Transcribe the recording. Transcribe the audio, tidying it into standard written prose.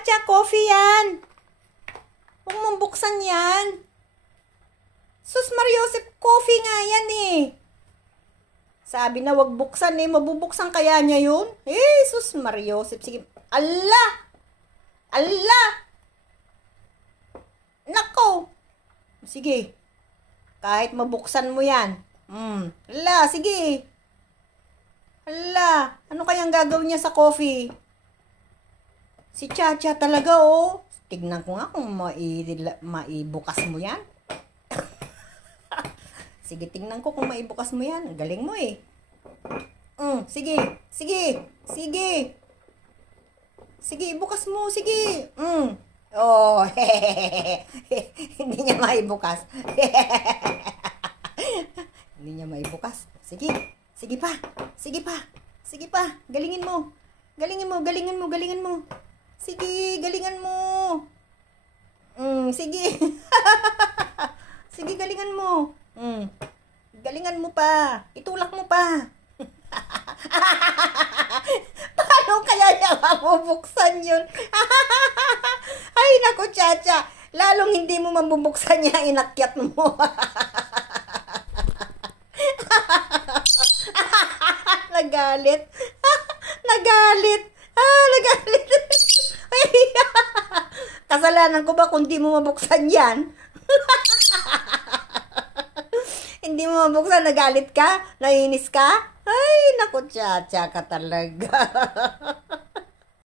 Chacha, coffee yan. Huwag mong buksan yan. Sus Mariosep, coffee nga yan eh. Sabi na wag buksan eh. Mabubuksan kaya niya yun? Eh, sus Mariosep. Sige. Allah! Allah! Nako! Sige. Kahit mabuksan mo yan. Allah, sige. Allah, ano kayang gagawin niya sa coffee? Si Chacha talaga oh. Tignan ko nga kung maibukas mo yan. Sige, tingnan ko kung maibukas mo yan. Galing mo eh. Sige, sige, sige. Sige, ibukas mo, sige. Oh, hindi niya maibukas. Hindi niya maibukas. Sige, sige pa. Sige pa. Sige pa. Galingin mo. Galingin mo, galingin mo, galingin mo. Sige, galingan mo. Sige. Sige, galingan mo. Galingan mo pa. Itulak mo pa. Paano kaya niya mabubuksan yun? Ay, naku, Chacha. Lalong hindi mo mabubuksan niya, inakyat mo. Nagalit. Nagalit. Nagalit. Kasalanan ko ba kung di mo mabuksan yan? Hindi mo mabuksan, nagalit ka? Nainis ka? Ay, naku, Chacha ka talaga.